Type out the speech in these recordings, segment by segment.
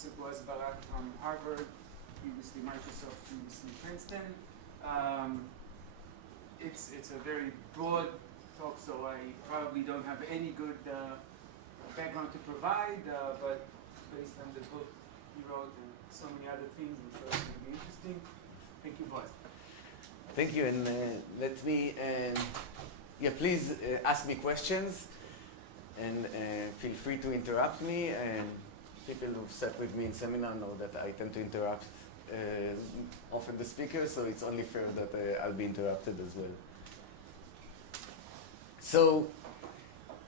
Professor Boaz Barak from Harvard, previously Microsoft, previously Princeton. It's a very broad talk, so I probably don't have any good background to provide, but based on the book he wrote and so many other things, I'm sure it's going to be interesting. Thank you, Boaz. Thank you, and let me, please ask me questions, and feel free to interrupt me. And people who've sat with me in seminar know that I tend to interrupt often the speaker, so it's only fair that I'll be interrupted as well. So,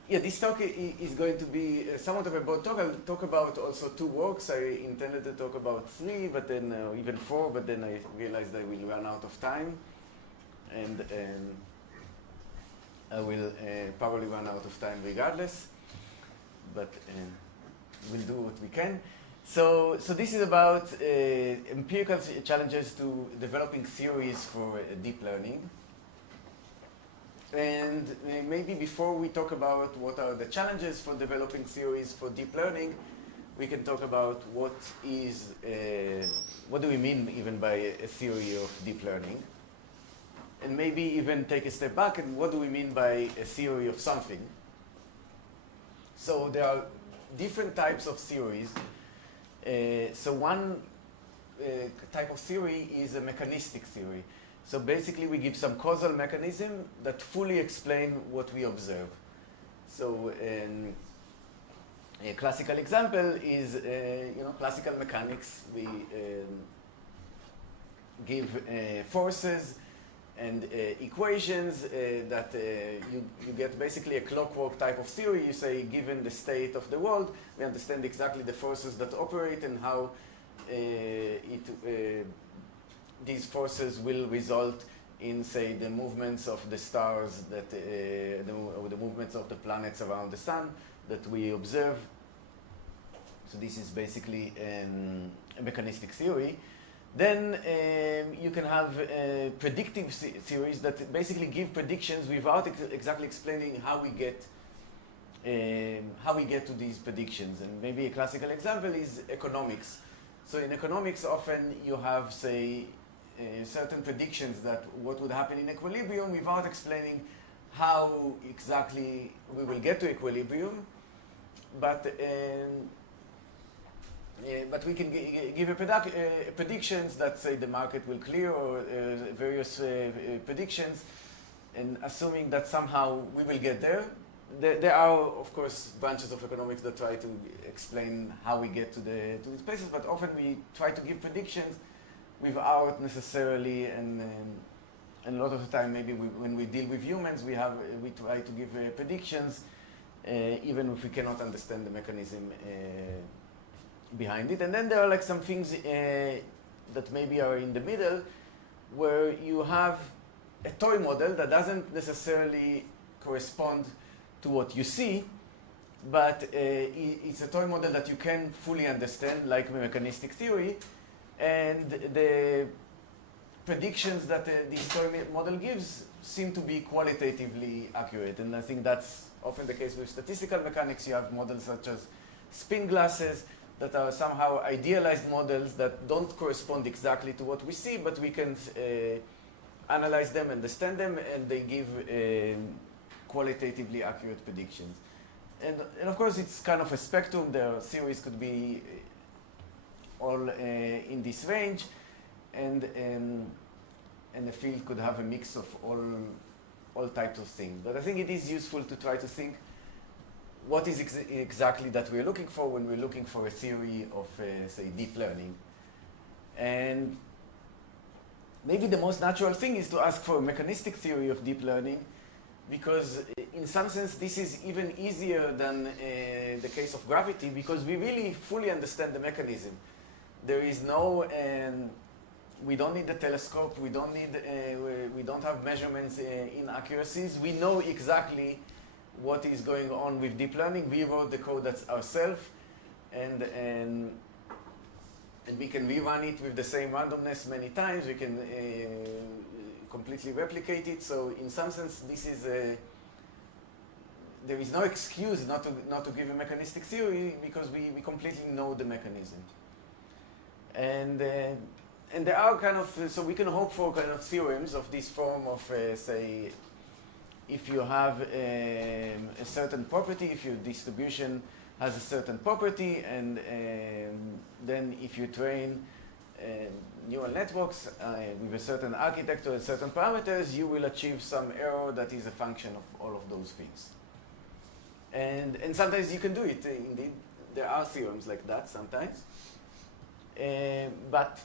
this talk is going to be somewhat of a broad talk. I'll talk about also 2 works. I intended to talk about 3, but then even 4, but then I realized I will run out of time. And I will probably run out of time regardless, but we'll do what we can. So this is about empirical challenges to developing theories for deep learning. And maybe before we talk about what are the challenges for developing theories for deep learning, we can talk about what do we mean even by a theory of deep learning? And maybe even take a step back and what do we mean by a theory of something? So there are different types of theories. So one type of theory is a mechanistic theory. So basically we give some causal mechanism that fully explain what we observe. So a classical example is classical mechanics. We give forces and equations that you get basically a clockwork type of theory. You say, given the state of the world, we understand exactly the forces that operate and how these forces will result in, say, the movements of the stars, or the movements of the planets around the sun that we observe. So this is basically a mechanistic theory. Then you can have predictive theories that basically give predictions without exactly explaining how we get to these predictions. And maybe a classical example is economics. So in economics, often you have, say, certain predictions that what would happen in equilibrium without explaining how exactly we will get to equilibrium. But we can give predictions that say the market will clear, or various predictions, and assuming that somehow we will get there. There are, of course, branches of economics that try to explain how we get to these places, but often we try to give predictions without necessarily, and a lot of the time, maybe when we deal with humans, we try to give predictions, even if we cannot understand the mechanism behind it. And then there are like some things that maybe are in the middle, where you have a toy model that doesn't necessarily correspond to what you see, but it's a toy model that you can fully understand, like mechanistic theory, and the predictions that this toy model gives seem to be qualitatively accurate. And I think that's often the case with statistical mechanics. You have models such as spin glasses that are somehow idealized models that don't correspond exactly to what we see, but we can analyze them, understand them, and they give qualitatively accurate predictions. And of course, it's kind of a spectrum. Their theories could be all in this range, and the field could have a mix of all types of things. But I think it is useful to try to think what is exactly that we're looking for when we're looking for a theory of, say, deep learning. And maybe the most natural thing is to ask for a mechanistic theory of deep learning, because in some sense this is even easier than the case of gravity, because we really fully understand the mechanism. There is no, we don't need a telescope, we don't have measurements inaccuracies. We know exactly what is going on with deep learning. We wrote the code that's ourselves, and we can rerun it with the same randomness many times. We can completely replicate it. So in some sense, this is there is no excuse not to give a mechanistic theory, because we completely know the mechanism. And there are kind of, so we can hope for kind of theorems of this form of, say, if you have a certain property, if your distribution has a certain property, and then if you train neural networks with a certain architecture and certain parameters, you will achieve some error that is a function of all of those things. And sometimes you can do it, indeed. There are theorems like that sometimes. But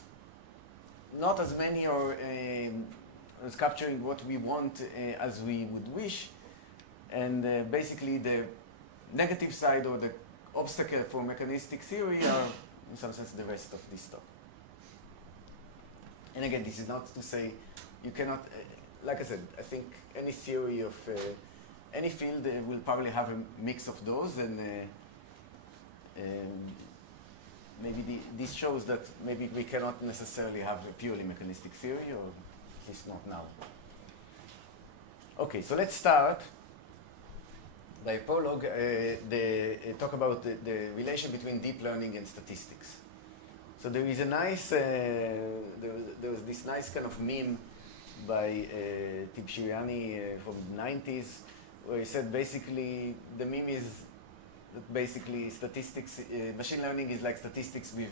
not as many are as capturing what we want as we would wish. And basically the negative side or the obstacle for mechanistic theory are, in some sense, the rest of this stuff. And again, this is not to say you cannot, like I said, I think any theory of any field will probably have a mix of those, and maybe this shows that maybe we cannot necessarily have a purely mechanistic theory, or at least not now. Okay, so let's start by prologue, talk about the relation between deep learning and statistics. So there is a nice, there was this nice kind of meme by Tibshiriani from the 90s, where he said basically, the meme is that basically statistics, machine learning is like statistics with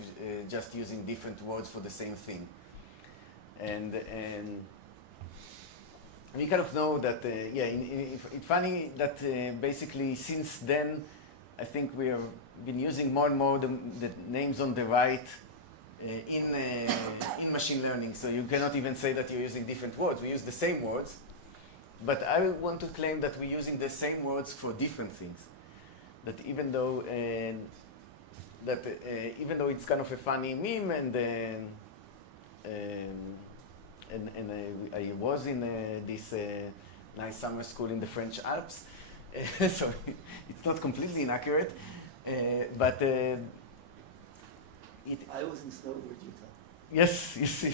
just using different words for the same thing. And we kind of know that, yeah, it's funny that basically since then, I think we have been using more and more the names on the right in machine learning. So you cannot even say that you're using different words. We use the same words. But I want to claim that we're using the same words for different things. That even though even though it's kind of a funny meme, and I was in this nice summer school in the French Alps, so it's not completely inaccurate, but I was in Snowbird, Utah. Yes, you see.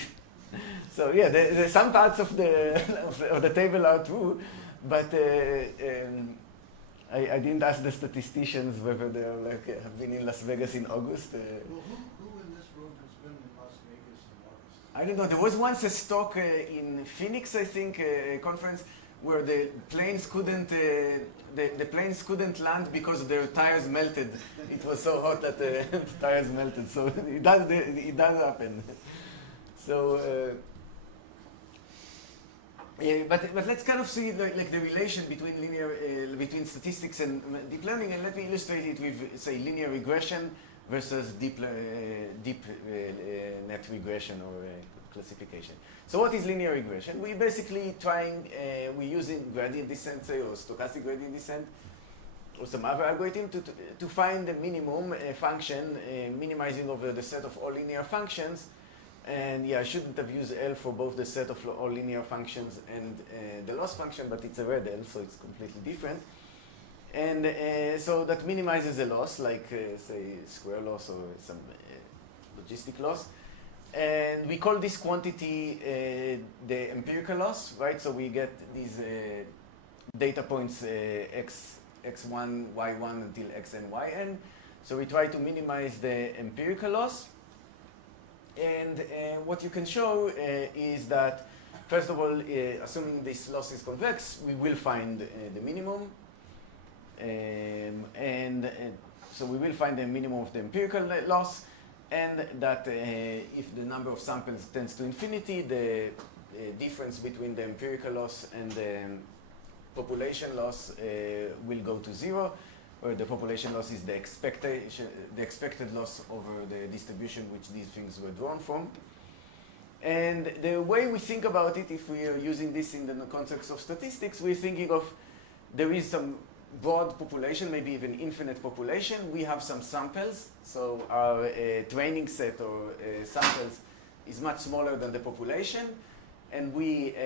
So yeah, there's some parts of the table are true, but I didn't ask the statisticians whether they have been in Las Vegas in August. Well, who in this room has been in Las Vegas in August? I don't know. There was once a talk in Phoenix, I think, a conference where the planes couldn't the planes couldn't land because their tires melted. It was so hot that the tires melted. So it does happen. So. Yeah, but let's kind of see like the relation between between statistics and deep learning, and let me illustrate it with, say, linear regression versus deep net regression or classification. So what is linear regression? We basically we're using gradient descent, say, or stochastic gradient descent, or some other algorithm to find the minimum function, minimizing over the set of all linear functions. And yeah, I shouldn't have used L for both the set of all linear functions and the loss function, but it's a red L, so it's completely different. And so that minimizes the loss, like say square loss or some logistic loss. And we call this quantity the empirical loss, right? So we get these data points x1, y1 until xn, yn. So we try to minimize the empirical loss. And what you can show is that, first of all, assuming this loss is convex, we will find the minimum. And so we will find the minimum of the empirical loss, and that if the number of samples tends to infinity, the difference between the empirical loss and the population loss will go to 0. Where the population loss is the expected loss over the distribution which these things were drawn from. And the way we think about it, if we are using this in the context of statistics, we're thinking of there is some broad population, maybe even infinite population. We have some samples, so our training set or samples is much smaller than the population, and we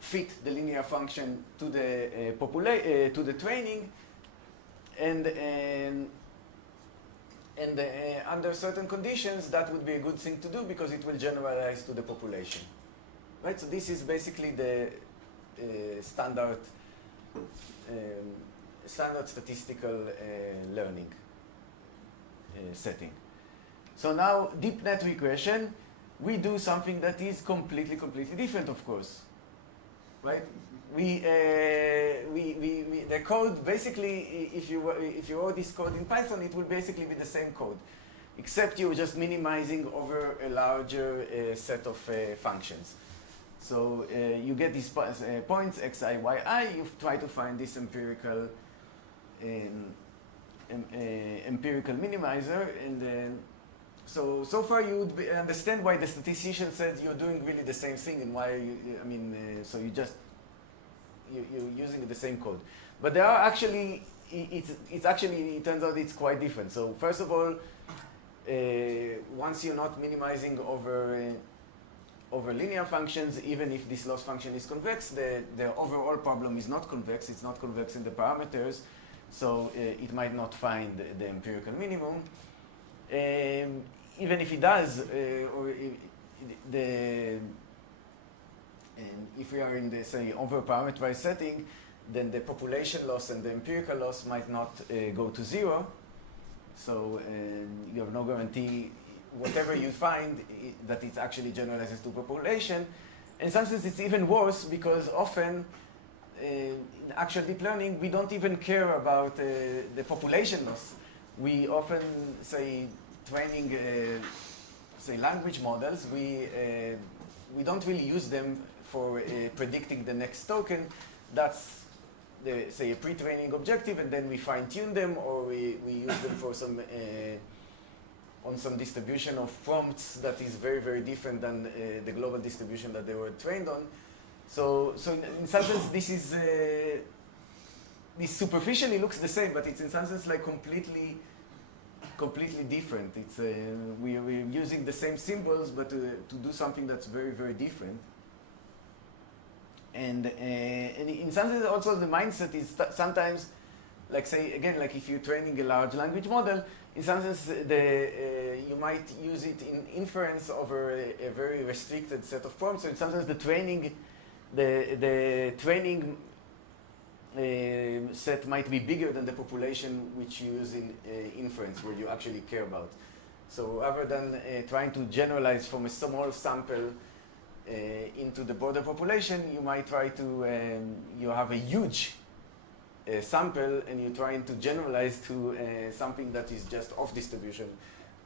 fit the linear function to the training. And under certain conditions, that would be a good thing to do because it will generalize to the population, right? So this is basically the standard statistical learning setting. So now, deep net regression, we do something that is completely different, of course, right? The code basically, if you wrote this code in Python, it will basically be the same code, except you're just minimizing over a larger set of functions. So you get these points, xi, yi, you try to find this empirical minimizer, and then so far you would understand why the statistician says you're doing really the same thing, and why so you're using the same code. But there are actually, it turns out it's quite different. So first of all, once you're not minimizing over linear functions, even if this loss function is convex, the overall problem is not convex. It's not convex in the parameters, so it might not find the empirical minimum. Even if it does, if we are in the, say, over-parameterized setting, then the population loss and the empirical loss might not go to zero. So you have no guarantee, whatever you find, that it actually generalizes to population. In some sense, it's even worse, because often in actual deep learning, we don't even care about the population loss. We often, say, training, say, language models, we don't really use them for predicting the next token. That's, say, a pre-training objective, and then we fine-tune them, or we use them for some, on some distribution of prompts that is very different than the global distribution that they were trained on. So in some sense, this is, this superficially looks the same, but it's in some sense like completely different. It's we're using the same symbols, but to do something that's very different. And in some sense, also the mindset is sometimes, like, say again, like if you're training a large language model, in some sense you might use it in inference over a very restricted set of prompts. So in some sense, the training set might be bigger than the population which you use in inference, where you actually care about. So rather than trying to generalize from a small sample into the broader population, you might try to, you have a huge sample, and you're trying to generalize to something that is just off distribution,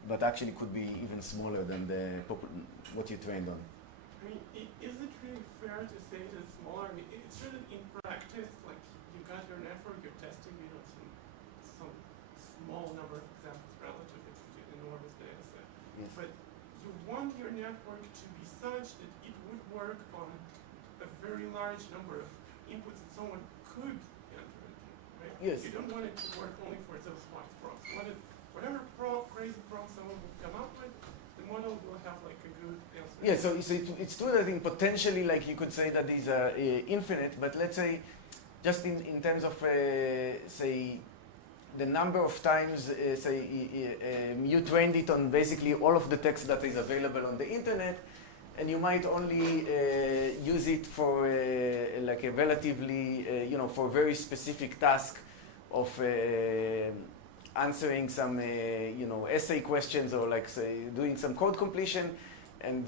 but actually could be even smaller than what you trained on. I mean, is it really fair to say it is smaller? I mean, it's true that in practice, like, you got your network, you're testing, some small number of examples relative to an enormous data set. Yes. But you want your network to be such that it would work on a very large number of inputs that someone could enter into, right? Yes. You don't want it to work only for those 5 prompts. You want it, whatever crazy prompt someone will come up with, the model will have like a good answer. Yeah, so it's true that I think potentially, like, you could say that these are infinite, but let's say just in terms of, say, the number of times, you trained it on basically all of the text that is available on the internet, and you might only use it for like a relatively, for a very specific task of answering some, essay questions, or like, say, doing some code completion, and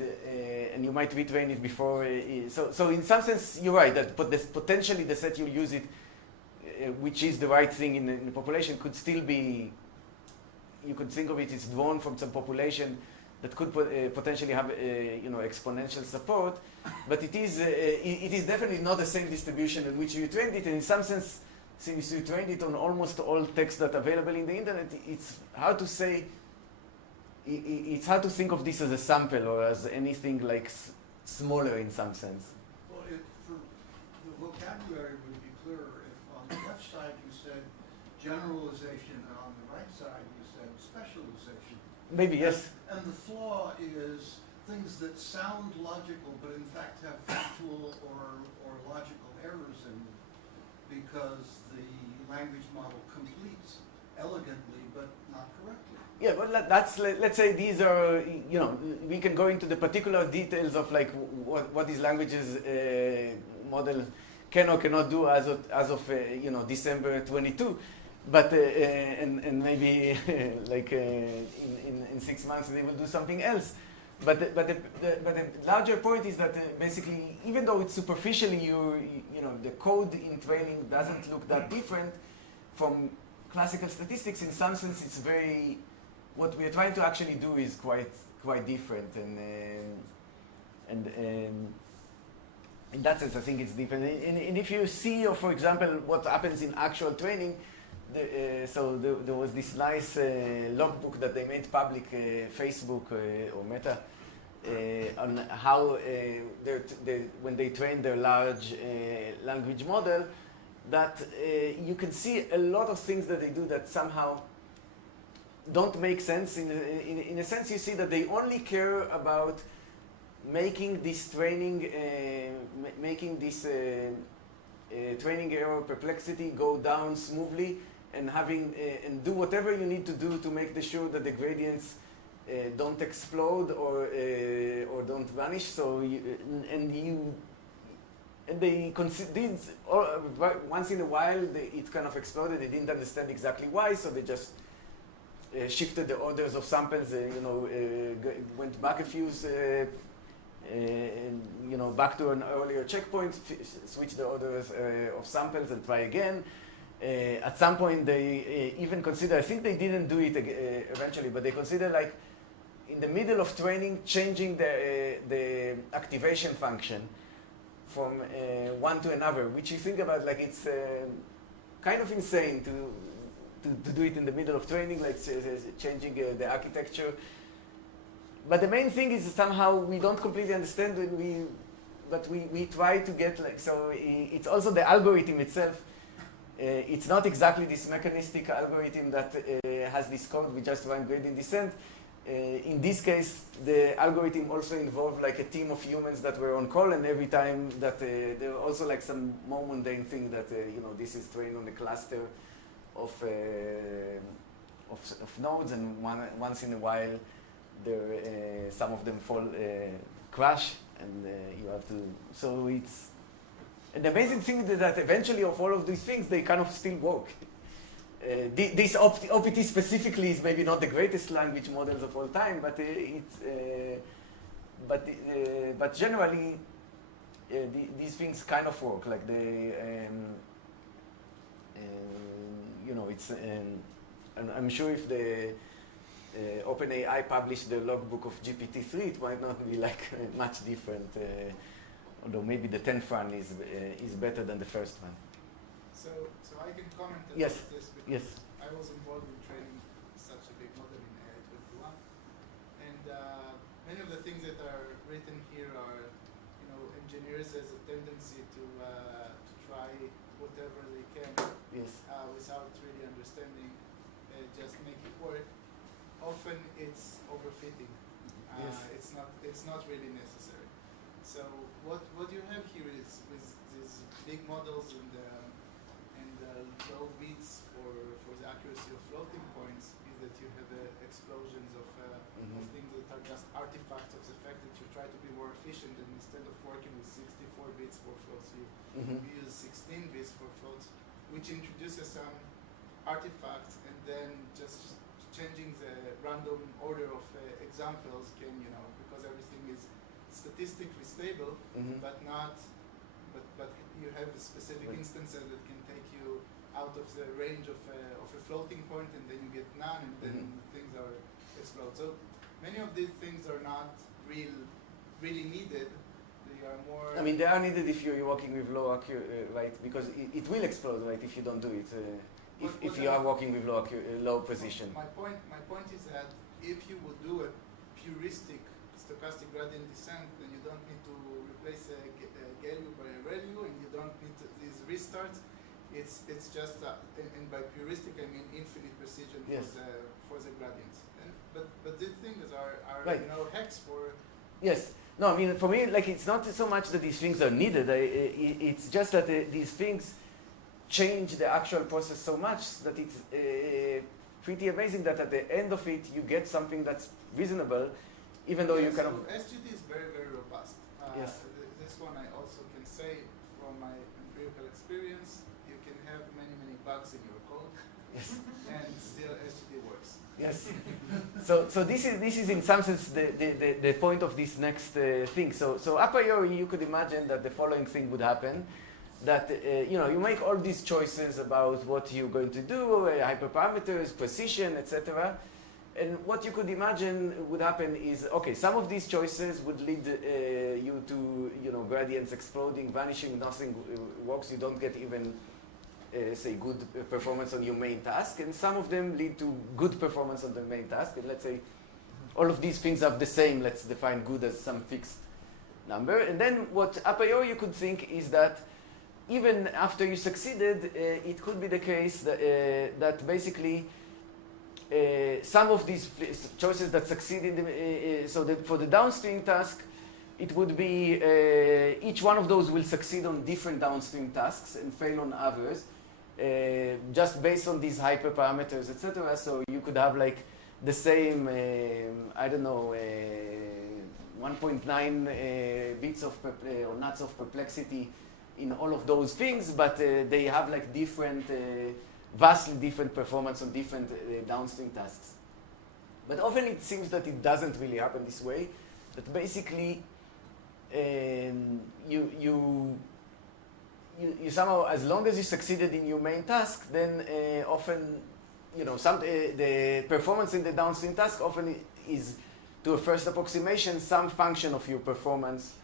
you might retrain it before. So in some sense, you're right, that potentially the set you'll use it, which is the right thing in the population, could still be, you could think of it as drawn from some population that could potentially have, exponential support, but it is definitely not the same distribution in which you trained it, and in some sense, since you trained it on almost all text that's available in the internet, it's hard to say, it's hard to think of this as a sample or as anything like smaller in some sense. Well, for the vocabulary would be clearer if on the left side you said generalization, and on the right side you said specialization. Maybe, yes. And the flaw is things that sound logical, but in fact have factual or logical errors in them, because the language model completes elegantly but not correctly. Yeah, but let's say these are, we can go into the particular details of like what these languages model can or cannot do as of December 22. but and maybe like in 6 months they will do something else. But the larger point is that basically, even though it's superficially, you know, the code in training doesn't look that different from classical statistics. In some sense, it's very, what we're trying to actually do is quite different, and in that sense, I think it's different. And if you see, or for example, what happens in actual training, so there was this nice logbook that they made public, Facebook or Meta, on how when they train their large language model, that you can see a lot of things that they do that somehow don't make sense. In a sense, you see that they only care about making this training, training error perplexity go down smoothly, and having and do whatever you need to do to make sure that the gradients don't explode or don't vanish. So they did once in a while it kind of exploded. They didn't understand exactly why, so they just shifted the orders of samples. Went back a few. Back to an earlier checkpoint, switch the orders of samples and try again. At some point, they even consider, I think they didn't do it eventually, but they consider, like, in the middle of training, changing the activation function from one to another, which you think about, like, it's kind of insane to do it in the middle of training, like changing the architecture. But the main thing is somehow we don't completely understand but we try to get, like, so it's also the algorithm itself. It's not exactly this mechanistic algorithm that has this code. We just run gradient descent. In this case, the algorithm also involved like a team of humans that were on call, and every time that there were also like some more mundane thing that this is trained on a cluster of nodes, and once in a while, some of them crash, and you have to. So it's. And the amazing thing is that eventually, of all of these things, they kind of still work. This OPT specifically is maybe not the greatest language models of all time, but but generally, these things kind of work. Like it's. I'm sure if the OpenAI published the logbook of GPT-3, it might not be like much different. Although maybe the 10th one is better than the first one. So I can comment on Yes. this because Yes. I was involved in training such a big model in AI 21, and many of the things that are written here are, engineers has a tendency to try whatever they can Yes. without really understanding, just make it work. Often it's overfitting. Yes. It's not really necessary. So what you have here is with these big models and low beats for the accuracy of floating points, is that you have explosions of things that are just artifacts of the fact that you try to be more efficient, and instead of working with 64 bits for floats, you use 16 bits for floats, which introduces some artifacts, and then just changing the random order of examples can, because everything is statistically stable, but you have specific instances that can take you out of the range of a floating point, and then you get none, and then things are explode. So many of these things are not really needed. They are more. I mean, they are needed if you're working with low accuracy, right? Because it will explode, right? If you don't do it. If you are working with low precision. My point is that if you would do a puristic stochastic gradient descent, then you don't need to replace a GALU by a ReLU, and you don't need these restarts. It's just and by puristic I mean infinite precision for the gradients. But these things are right. hacks for. Yes. No, I mean, for me, like, it's not so much that these things are needed. It's just that these things change the actual process so much that it's pretty amazing that at the end of it you get something that's reasonable, even though you kind of. SGD is very, very robust. Yes. This one I also can say from my empirical experience, you can have many, many bugs in your code. Yes. And still SGD works. Yes. So this is in some sense the point of this next thing. So a priori you could imagine that the following thing would happen, that you make all these choices about what you're going to do, hyperparameters, precision, etc. And what you could imagine would happen is, okay, some of these choices would lead you to gradients exploding, vanishing, nothing works, you don't get even say good performance on your main task, and some of them lead to good performance on the main task. And let's say all of these things are the same. Let's define good as some fixed number. And then what a priori you could think is that even after you succeeded, it could be the case that basically some of these choices that succeeded, so that for the downstream task, it would be each one of those will succeed on different downstream tasks and fail on others, just based on these hyperparameters, etc. So you could have like the same, I don't know, 1.9 bits of or nuts of perplexity in all of those things, but they have like different, vastly different performance on different downstream tasks. But often it seems that it doesn't really happen this way. That basically you somehow, as long as you succeeded in your main task, then often, the performance in the downstream task often is, to a first approximation, some function of your performance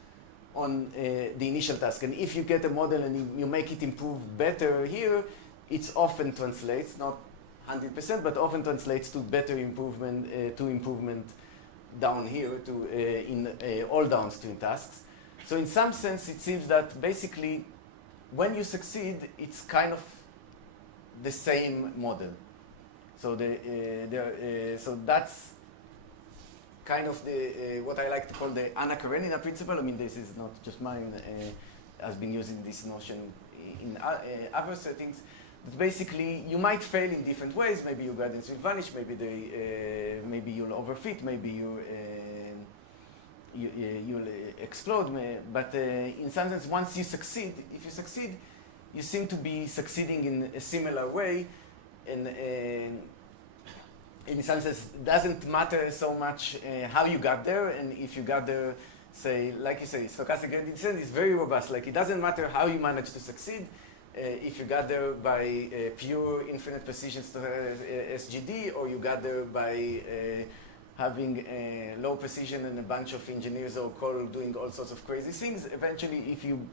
on the initial task. And if you get a model and you make it improve better here, it often translates, not 100%, but often translates to better improvement, improvement down here in all downstream tasks. So in some sense, it seems that basically, when you succeed, it's kind of the same model. So so that's kind of what I like to call the Anna Karenina principle. I mean, this is not just mine. I've been using this notion in other settings. That basically, you might fail in different ways. Maybe your gradients will vanish. Maybe maybe you'll overfit. Maybe you'll explode. But in some sense, once you succeed, if you succeed, you seem to be succeeding in a similar way. And in some sense, it doesn't matter so much how you got there. And if you got there, say, like you say, stochastic gradient descent is very robust. Like, it doesn't matter how you managed to succeed. If you got there by pure infinite precision SGD, or you got there by having low precision and a bunch of engineers or call doing all sorts of crazy things, eventually, if you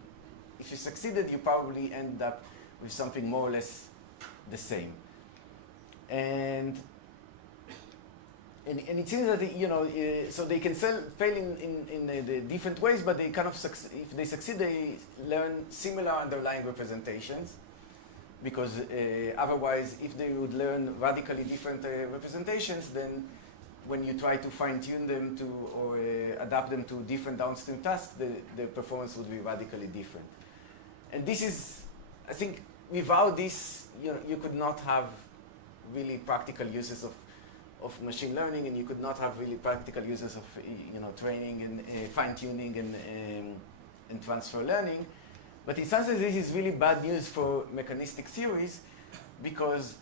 succeeded, you probably end up with something more or less the same. And it seems that so they can fail in the different ways, but they kind of if they succeed, they learn similar underlying representations, because otherwise, if they would learn radically different representations, then when you try to fine-tune them or adapt them to different downstream tasks, the performance would be radically different. And this is, I think, without this, you could not have really practical uses of machine learning, and you could not have really practical uses of training and fine-tuning and transfer learning. But in some sense, this is really bad news for mechanistic theories, because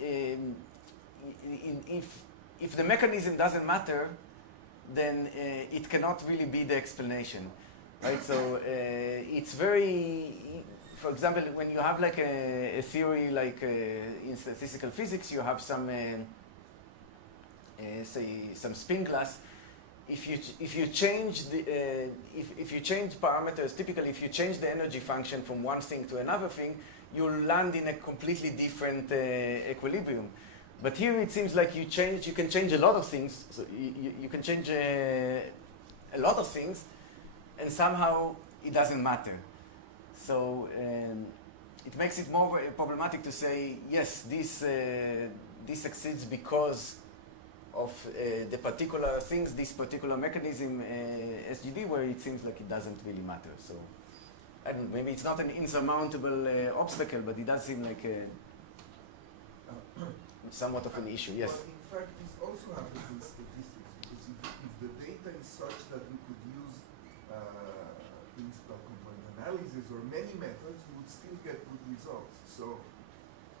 if the mechanism doesn't matter, then it cannot really be the explanation, right? So it's very, for example, when you have like a theory like in statistical physics, you have some say some spin class. If you change if you change parameters, typically if you change the energy function from one thing to another thing, you'll land in a completely different equilibrium. But here it seems like you can change a lot of things. So you can change a lot of things, and somehow it doesn't matter. So it makes it more problematic to say, yes, this succeeds because of the particular things, this particular mechanism, SGD, where it seems like it doesn't really matter. So I don't know, maybe it's not an insurmountable obstacle, but it does seem like somewhat of an issue, yes. But in fact, this also happens in statistics, because if the data is such that we could use principal component analysis or many methods, you would still get good results. So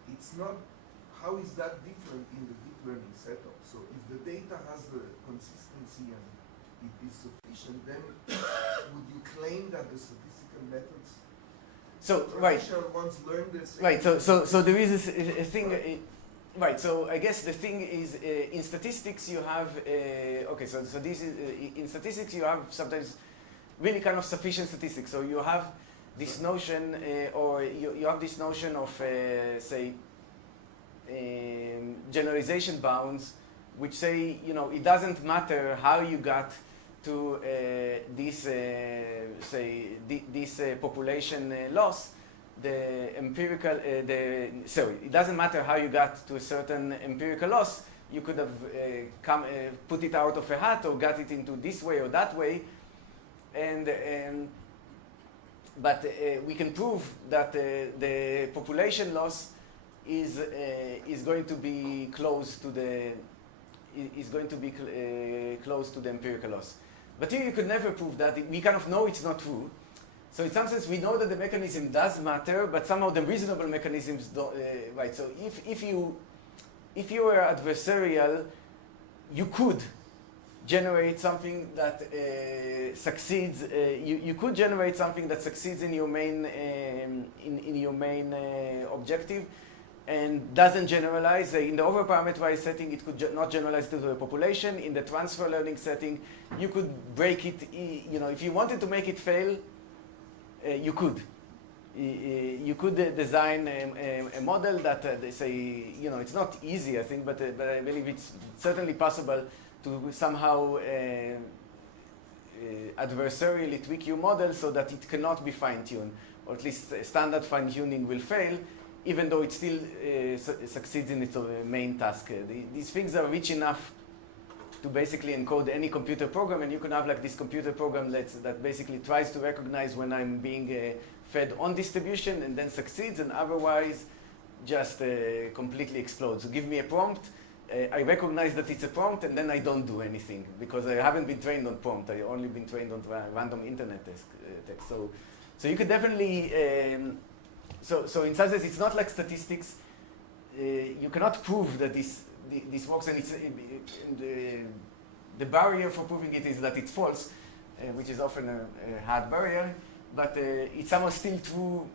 it's not how is that different in the deep learning setup? So if the data has the consistency and it is sufficient, then would you claim that the statistical methods So, right. traditional ones learn the same? Right, so there is a thing, right, so I guess the thing is, in statistics you have, okay, so this is, in statistics you have sometimes really kind of sufficient statistics. So you have this notion, or you have this notion of, say, generalization bounds, which say, you know, it doesn't matter how you got to this, say, this population loss, the empirical, sorry, it doesn't matter how you got to a certain empirical loss. You could have put it out of a hat or got it into this way or that way, but we can prove that the population loss is going to be close to the close to the empirical loss. But here you could never prove that. We kind of know it's not true. So in some sense we know that the mechanism does matter, but somehow the reasonable mechanisms don't. Right. So if you were adversarial, you could generate something that succeeds. You could generate something that succeeds in your main objective, and doesn't generalize. In the overparameterized setting, it could not generalize to the population. In the transfer learning setting, you could break it. You know, if you wanted to make it fail, you could. You could design a model that they say, you know, it's not easy, I think, but I believe it's certainly possible to somehow adversarially tweak your model so that it cannot be fine-tuned, or at least standard fine-tuning will fail, even though it still succeeds in its main task. These things are rich enough to basically encode any computer program, and you can have like this computer program that basically tries to recognize when I'm being fed on distribution and then succeeds, and otherwise just completely explodes. So give me a prompt, I recognize that it's a prompt, and then I don't do anything because I haven't been trained on prompt. I've only been trained on random internet text. So you could definitely, so in some sense it's not like statistics. You cannot prove that this works, and it's the barrier for proving it is that it's false, which is often a hard barrier, but it's somehow still true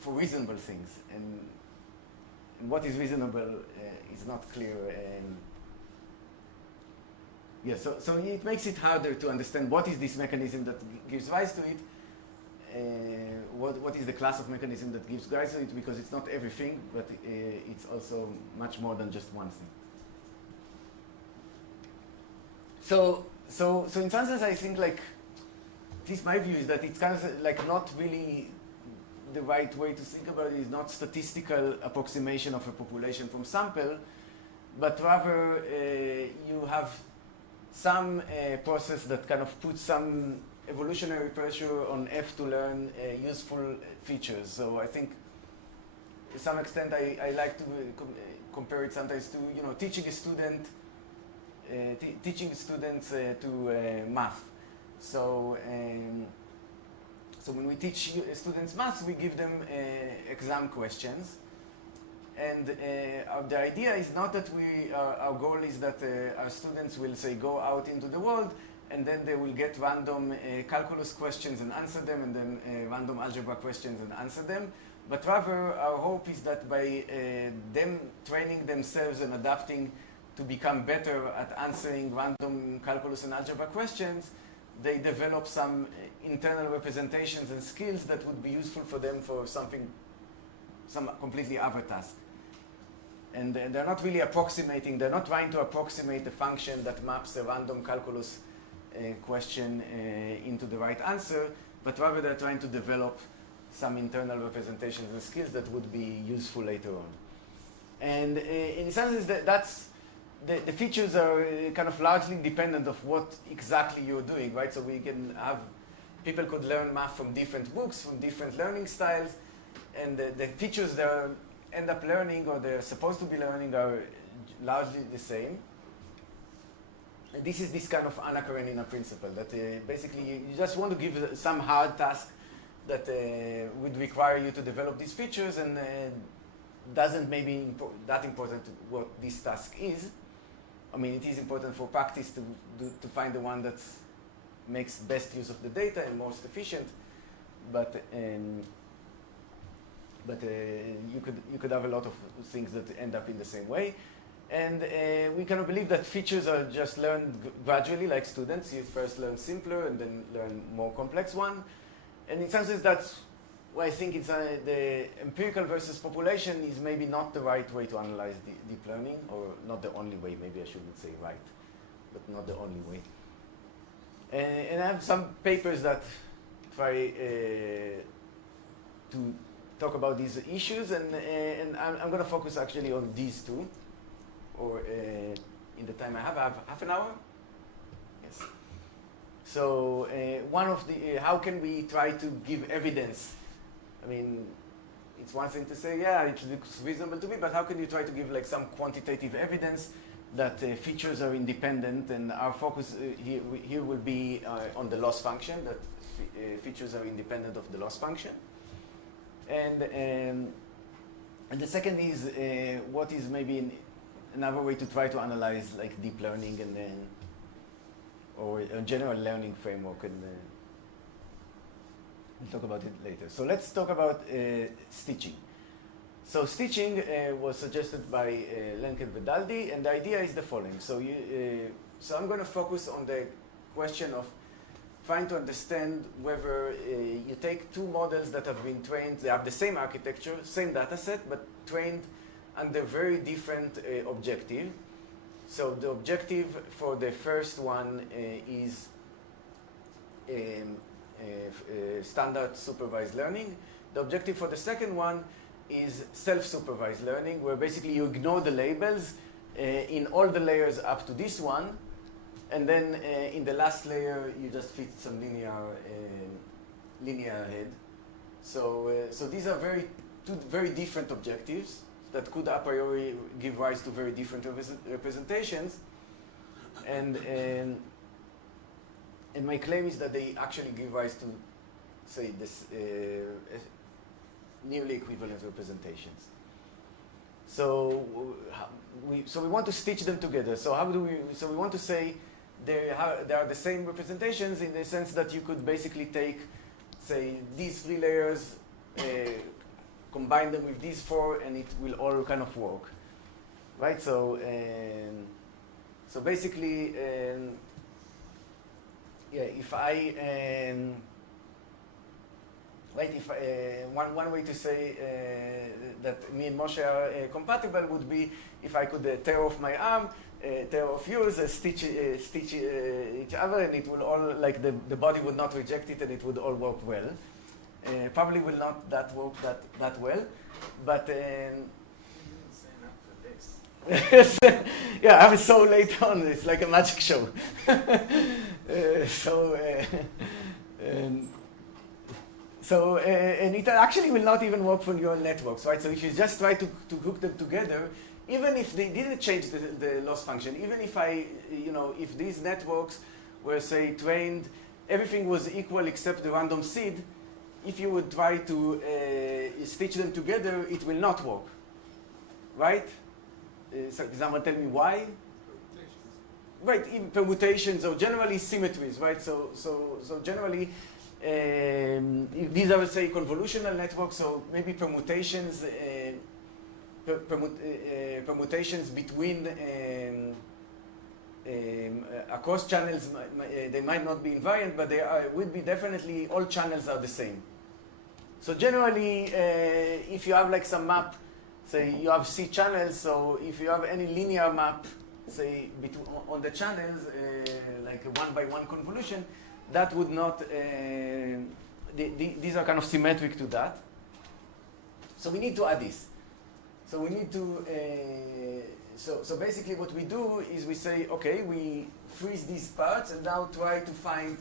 for reasonable things, and what is reasonable is not clear. Yeah, so it makes it harder to understand what is this mechanism that gives rise to it, what is the class of mechanism that gives rise to it, because it's not everything, but it's also much more than just one thing. So in some sense, I think, like, at least my view is that it's kind of like not really the right way to think about it. Is not statistical approximation of a population from sample, but rather you have some process that kind of puts some evolutionary pressure on F to learn useful features. So I think to some extent I like to compare it sometimes to, you know, teaching students to math. So when we teach students math, we give them exam questions, and the idea is not that our goal is that our students will, say, go out into the world and then they will get random calculus questions and answer them, and then random algebra questions and answer them. But rather, our hope is that by them training themselves and adapting to become better at answering random calculus and algebra questions, they develop some internal representations and skills that would be useful for them for some completely other task. And they're not really approximating, they're not trying to approximate a function that maps a random calculus question into the right answer, but rather they're trying to develop some internal representations and skills that would be useful later on. And in some sense, the features are kind of largely dependent of what exactly you're doing, right? So we can have, people could learn math from different books, from different learning styles, and the features they end up learning, or they're supposed to be learning, are largely the same. And this is this kind of Anna Karenina principle, that basically you just want to give some hard task that would require you to develop these features, and doesn't maybe that important to what this task is. I mean, it is important for practice to find the one that makes best use of the data and most efficient, but you could have a lot of things that end up in the same way. And we cannot believe that features are just learned gradually, like students. You first learn simpler and then learn more complex one. And in some sense, that's why I think it's the empirical versus population is maybe not the right way to analyze deep learning, or not the only way. Maybe I shouldn't say right, but not the only way. And I have some papers that try to talk about these issues, and I'm going to focus actually on these two. Or in the time I have half an hour? Yes. So one of the, how can we try to give evidence? I mean, it's one thing to say, yeah, it looks reasonable to me, but how can you try to give like some quantitative evidence that features are independent? And our focus here will be on the loss function, that features are independent of the loss function. And the second is what is maybe another way to try to analyze like deep learning and or a general learning framework, and we'll talk about it later. So let's talk about stitching. So stitching was suggested by Lenk and Vedaldi, and the idea is the following. So so I'm going to focus on the question of trying to understand whether you take two models that have been trained, they have the same architecture, same data set, but trained under very different objective. So the objective for the first one is standard supervised learning. The objective for the second one is self-supervised learning, where basically you ignore the labels in all the layers up to this one, and then in the last layer you just fit some linear ahead. So these are two very different objectives that could a priori give rise to very different representations, and my claim is that they actually give rise to, say, this nearly equivalent representations. So we want to stitch them together. So how do we? So we want to say they are the same representations in the sense that you could basically take, say, these three layers, combine them with these four, and it will all kind of work, right? So so basically, yeah, if I right, if one way to say that me and Moshe are compatible would be if I could tear off my arm, tear off yours, stitch each other, and it will all, like, the body would not reject it, and it would all work well. Probably will not work that well, but yeah, I was so late on. It's like a magic show. And it actually will not even work for neural networks, right? So if you just try to hook them together, even if they didn't change the loss function, even if if these networks were, say, trained, everything was equal except the random seed, if you would try to stitch them together, it will not work, right? So example, tell me why? Right, in permutations or generally symmetries, right? So generally, these are, say, convolutional networks, so maybe permutations, permutations between across channels, they might not be invariant, but they would be definitely, all channels are the same. So generally, if you have like some map, say you have C channels, so if you have any linear map, say on the channels, like a one-by-one convolution, that would not, these are kind of symmetric to that. So we need to add this. So we need to, so basically what we do is we say, okay, we freeze these parts and now try to find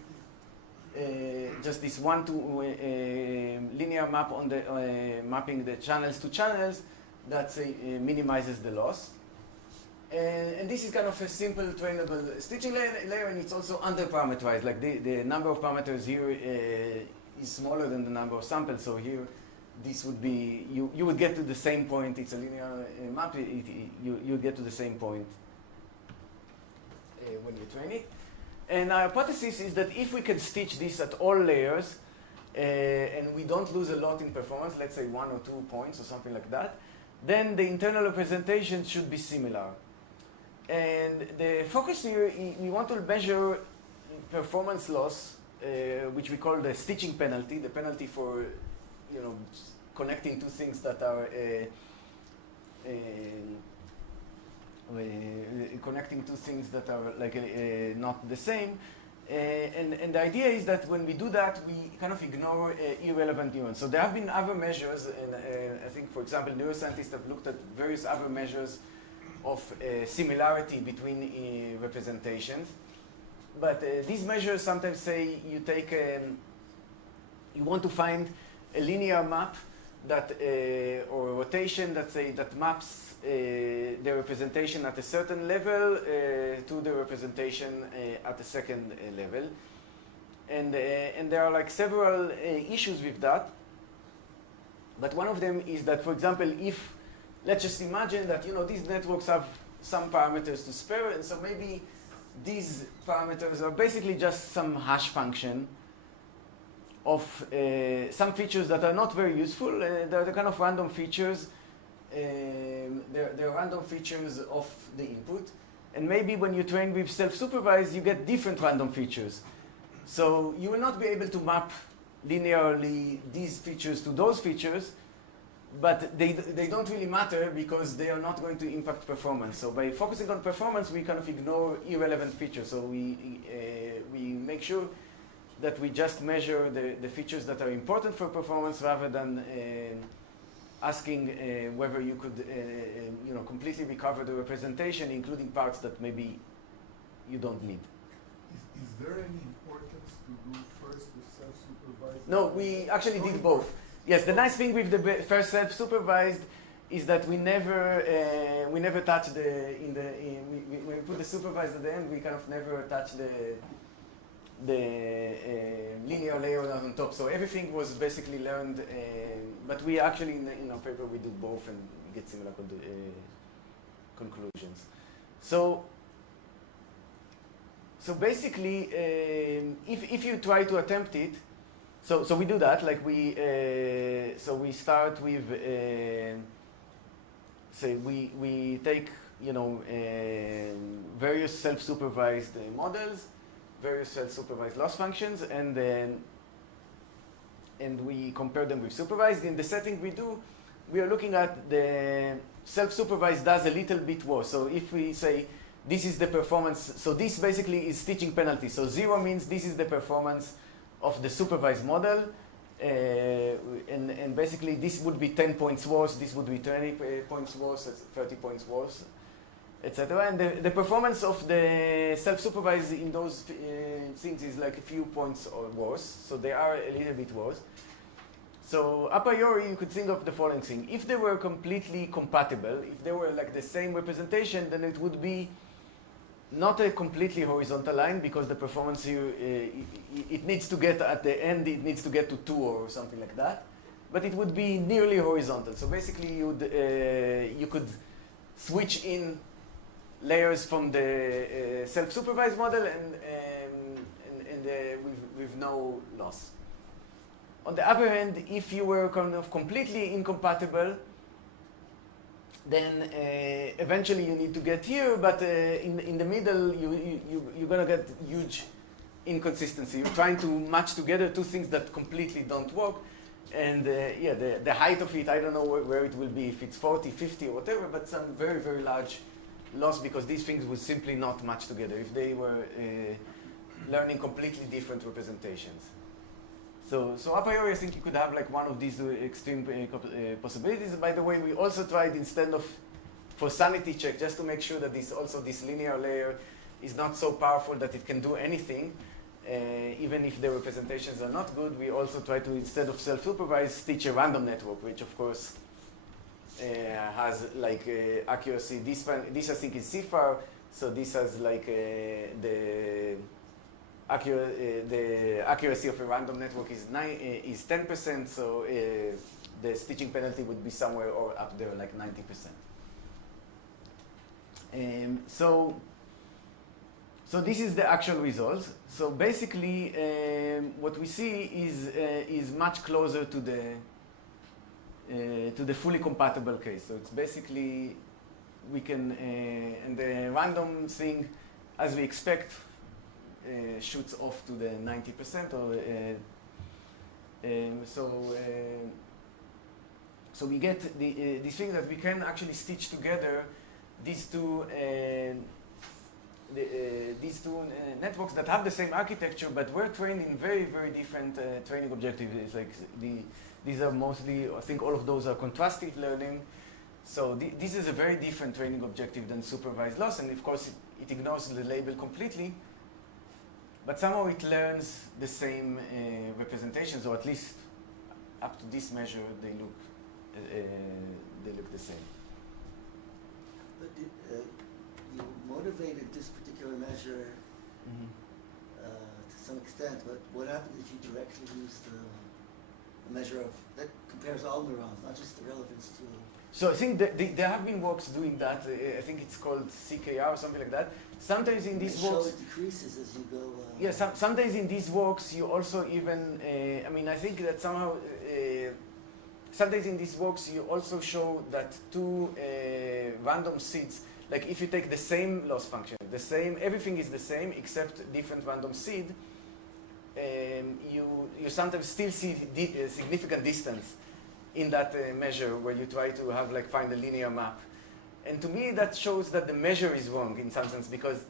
just this linear map on the, mapping the channels to channels that, say, minimizes the loss. And this is kind of a simple trainable stitching layer, and it's also under-parameterized. Like the number of parameters here is smaller than the number of samples. So here this would be, you would get to the same point. It's a linear map. You get to the same point when you train it. And our hypothesis is that if we can stitch this at all layers, and we don't lose a lot in performance, let's say 1 or 2 points or something like that, then the internal representation should be similar. And the focus here, we want to measure performance loss, which we call the stitching penalty, the penalty for, you know, connecting two things that are like not the same. And the idea is that when we do that, we kind of ignore irrelevant neurons. So there have been other measures, and I think, for example, neuroscientists have looked at various other measures of similarity between representations. But these measures sometimes say you take, you want to find a linear map that, or a rotation that maps the representation at a certain level to the representation at a second level. And there are like several issues with that. But one of them is that, for example, if, let's just imagine that, you know, these networks have some parameters to spare, and so maybe these parameters are basically just some hash function of some features that are not very useful. They're the kind of random features. They're random features of the input. And maybe when you train with self-supervised, you get different random features. So you will not be able to map linearly these features to those features, but they don't really matter because they are not going to impact performance. So by focusing on performance, we kind of ignore irrelevant features. So we make sure that we just measure the features that are important for performance rather than asking whether you could you know, completely recover the representation, including parts that maybe you don't need. Is there any importance to do first the self-supervised? No, we actually did both. Yes, the nice thing with the first self-supervised is that we never touch when we put the supervised at the end, we kind of never touch the linear layer on top. So everything was basically learned, but we actually, in our paper, we do both and get similar conclusions. So basically, if you try to attempt it, so we do that, like we start with, say we take, you know, various self-supervised models, various self-supervised loss functions, and we compare them with supervised. In the setting we are looking at the self-supervised does a little bit worse. So if we say this is the performance, so this basically is stitching penalty. So 0 means this is the performance of the supervised model, and basically this would be 10 points worse, this would be 20 points worse, 30 points worse, etc. And the performance of the self-supervised in those things is like a few points or worse, so they are a little bit worse. So a priori, you could think of the following thing. If they were completely compatible, if they were like the same representation, then it would be not a completely horizontal line, because the performance here, it needs to get at the end, it needs to get to 2 or something like that. But it would be nearly horizontal. So basically, you could switch in layers from the self-supervised model with no loss. On the other hand, if you were kind of completely incompatible, then eventually you need to get here, but in the middle you're gonna get huge inconsistency. You're trying to match together two things that completely don't work, and yeah, the height of it, I don't know where it will be, if it's 40, 50 or whatever, but some very, very large loss, because these things would simply not match together if they were learning completely different representations. So a priori, I think you could have like one of these extreme possibilities. By the way, we also tried, instead of, for sanity check, just to make sure that this linear layer is not so powerful that it can do anything, even if the representations are not good, we also try to, instead of self-supervised, stitch a random network, which of course has like accuracy. This I think is CFAR, so this has like the accuracy of a random network is 10%, so the stitching penalty would be somewhere or up there, like 90%. So this is the actual result. So basically, what we see is much closer to the fully compatible case. So it's basically we can and the random thing, as we expect, shoots off to the 90%. Or so we get this thing that we can actually stitch together these two. These two networks that have the same architecture, but were trained in very, very different training objectives. It's like these are mostly, I think all of those are contrastive learning. So this is a very different training objective than supervised loss, and of course it ignores the label completely, but somehow it learns the same representations, or at least up to this measure they look the same. But you motivated this particular measure to some extent, but what happens if you directly use the measure of that compares all neurons, not just the relevance to? So I think there have been works doing that. I think it's called CKR or something like that. Sometimes in these works, it decreases as you go. Yeah, sometimes in these works you also even. I mean, I think that somehow. Sometimes in these works you also show that two random seeds. Like if you take the same loss function, everything is the same except different random seed, you sometimes still see significant distance in that measure where you try to have find a linear map. And to me that shows that the measure is wrong in some sense, because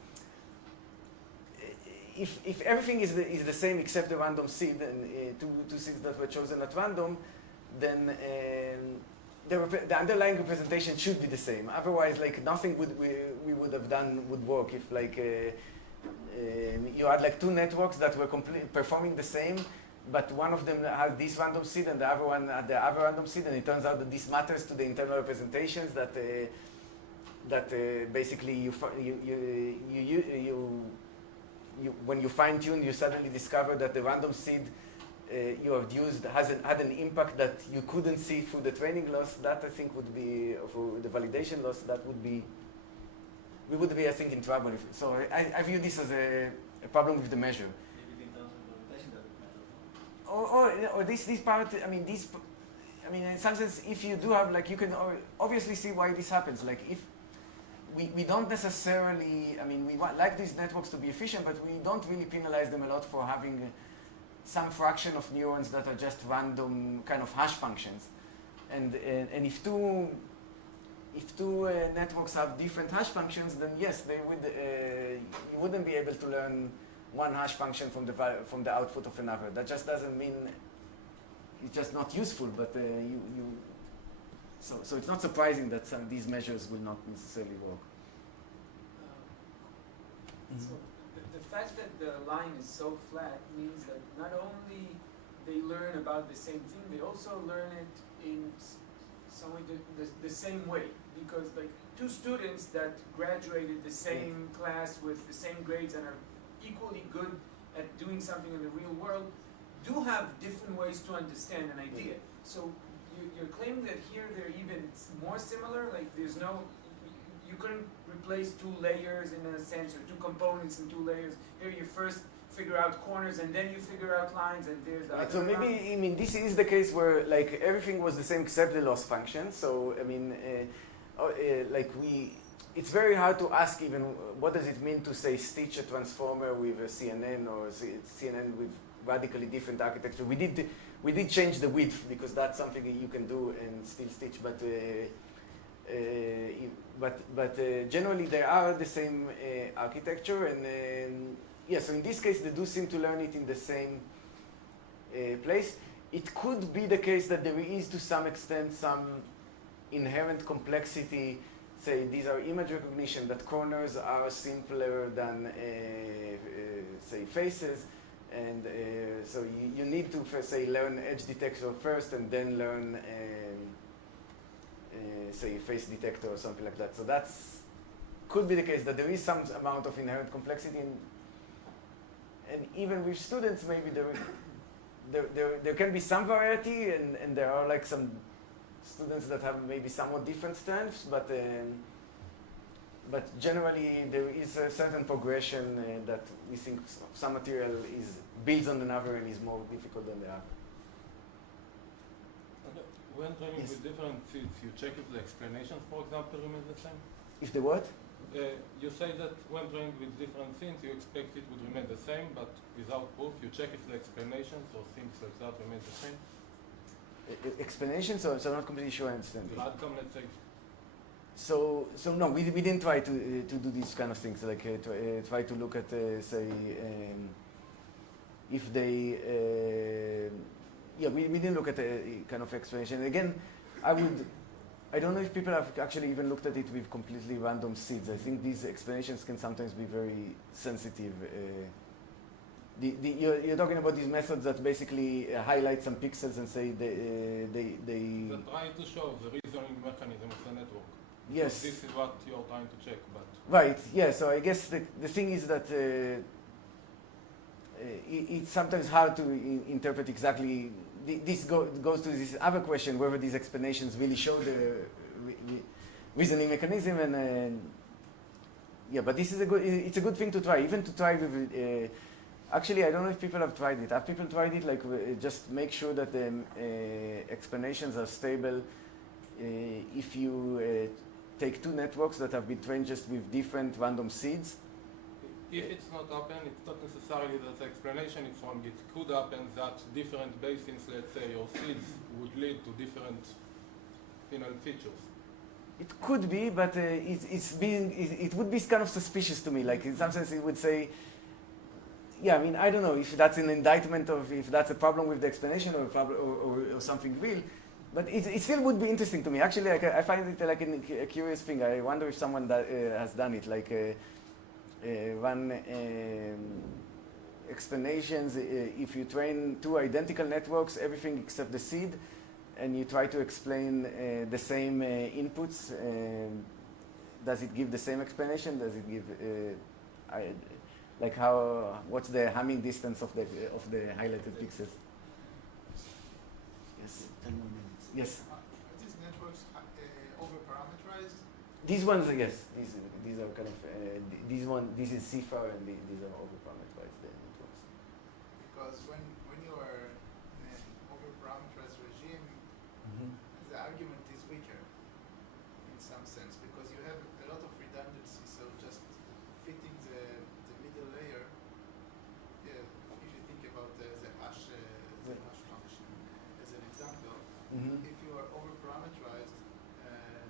if everything is the same except the random seed, and two seeds that were chosen at random, then the underlying representation should be the same. Otherwise, nothing we would have done would work if you had two networks that were performing the same, but one of them had this random seed and the other one had the other random seed, and it turns out that this matters to the internal representations. That basically when you fine tune, you suddenly discover that the random seed you have used had an impact that you couldn't see through the training loss. That I think would be, for the validation loss, that would be, we would be, I think, in trouble. So I view this as a problem with the measure. Maybe in terms of validation doesn't matter. Or this part, I mean, in some sense, if you do have, you can obviously see why this happens. If we don't necessarily, we like these networks to be efficient, but we don't really penalize them a lot for having some fraction of neurons that are just random kind of hash functions, and if two networks have different hash functions, then yes, they would you wouldn't be able to learn one hash function from the output of another. That just doesn't mean it's just not useful. But so it's not surprising that some of these measures will not necessarily work. So the fact that the line is so flat means that not only they learn about the same thing, they also learn it in some way the same way. Because two students that graduated the same class with the same grades and are equally good at doing something in the real world do have different ways to understand an idea. So you're claiming that here they're even more similar? There's no, you couldn't replace two layers in a sense, or two components in two layers. Here you first figure out corners and then you figure out lines, and there's the other so maybe, this is the case where everything was the same except the loss function. So it's very hard to ask even what does it mean to say stitch a transformer with a CNN or CNN with radically different architecture. We did change the width because that's something you can do and still stitch, but generally they are the same architecture, and so in this case they do seem to learn it in the same place. It could be the case that there is to some extent some inherent complexity. Say these are image recognition, that corners are simpler than say faces, and so you need to first say learn edge detector first and then learn say face detector or something like that. So that's could be the case that there is some amount of inherent complexity, and even with students maybe there can be some variety, and there are some students that have maybe somewhat different strengths, but generally there is a certain progression that we think some material is builds on another and is more difficult than the other. When training Yes. with different fields, you check if the explanations, for example, remain the same? If the what? You say that when trained with different things, you expect it would remain the same, but without proof, you check if the explanations or things like that remain the same? Explanations, so I'm not completely sure I understand. The outcome, let's say, So no, we didn't try to do these kind of things, like try to look at, say, if they, yeah, we didn't look at a kind of explanation. Again, I don't know if people have actually even looked at it with completely random seeds. I think these explanations can sometimes be very sensitive. You're talking about these methods that basically highlight some pixels and say they they're trying to show the reasoning mechanism of the network. Yes. This is what you're trying to check, but Right, yeah, so I guess the thing is that it's sometimes hard to interpret exactly. This goes to this other question, whether these explanations really show the reasoning mechanism, and yeah, but this is it's a good thing to try, even to try with, actually, I don't know if people have tried it. Have people tried it, like just make sure that the explanations are stable if you take two networks that have been trained just with different random seeds? if it's not open, it's not necessarily that the explanation is wrong. It could happen that different basins, let's say, or seeds would lead to different final features. It could be, but it would be kind of suspicious to me. Like in some sense, it would say, yeah, I mean, I don't know if that's an indictment of if that's a problem with the explanation or a problem or something real. But it still would be interesting to me. Actually, like, I find it like a curious thing. I wonder if someone has done it. Like run explanations. If you train two identical networks, everything except the seed, and you try to explain the same inputs, does it give the same explanation? Does it give like how? What's the Hamming distance of the highlighted pixels? Yes. 10 more minutes. Yes. Are these networks over-parameterized? These ones, yes. These are kind of This is CIFAR, and these are over-parameterized networks. Because when you are in an over-parameterized regime, the argument is weaker in some sense, because you have a lot of redundancy. So just fitting the middle layer, if you think about the hash function as an example, if you are over-parameterized, and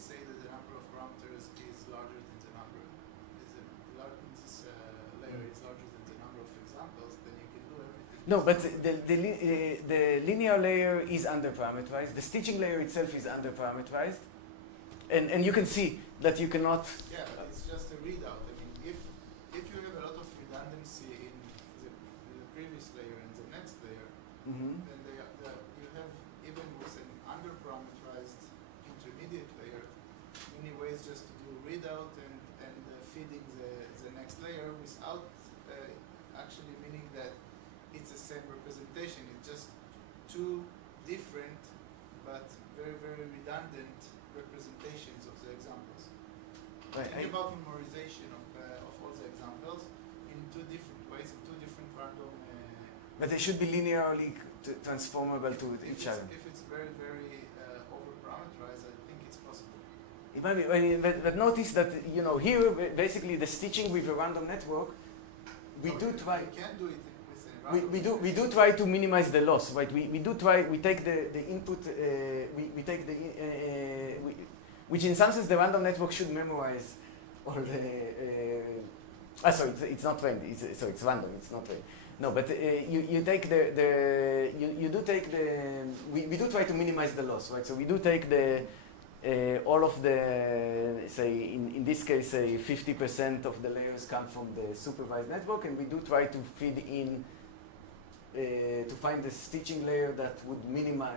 say that the number of parameters is larger than the number, this layer is larger than the number of examples, then you can do everything. No, but the linear layer is under-parameterized. The stitching layer itself is under-parameterized. And you can see that you cannot... Yeah, but it's just a readout. I mean, if you have a lot of redundancy in the previous layer and the next layer, then you have, even with an under-parameterized intermediate layer, many ways just to do readout and feeding the next layer without actually meaning that it's the same representation. It's just two different but very, very redundant representations of the examples. Think about memorization of all the examples in two different ways, in two different random... But they should be linearly transformable to each other. If it's very, very over-parameterized, I think it's possible. It might be, but notice that, you know, here, basically the stitching with a random network, we do try... You can do it with a random We do try to minimize the loss, right? We do try, we take the input, we take the, which in some sense the random network should memorize all the, sorry, it's not trained, it's random, it's not trained. No, but you take you do take we do try to minimize the loss, right? So we do take all of the, say, in this case, say 50% of the layers come from the supervised network, and we do try to feed in to find the stitching layer that would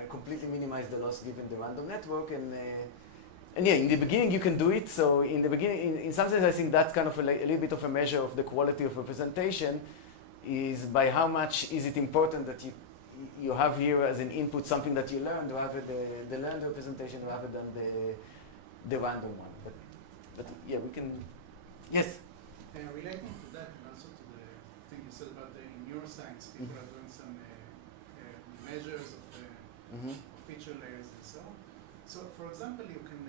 completely minimize the loss given the random network. And yeah, in the beginning you can do it. So in the beginning, in some sense, I think that's kind of a little bit of a measure of the quality of representation, is by how much is it important that you have here as an input something that you learned, rather the learned representation rather than the random one. But yeah, we can. Yes. Relating to that, and also to the thing you said about the neuroscience, people are doing some measures of feature layers and so on. So, for example, you can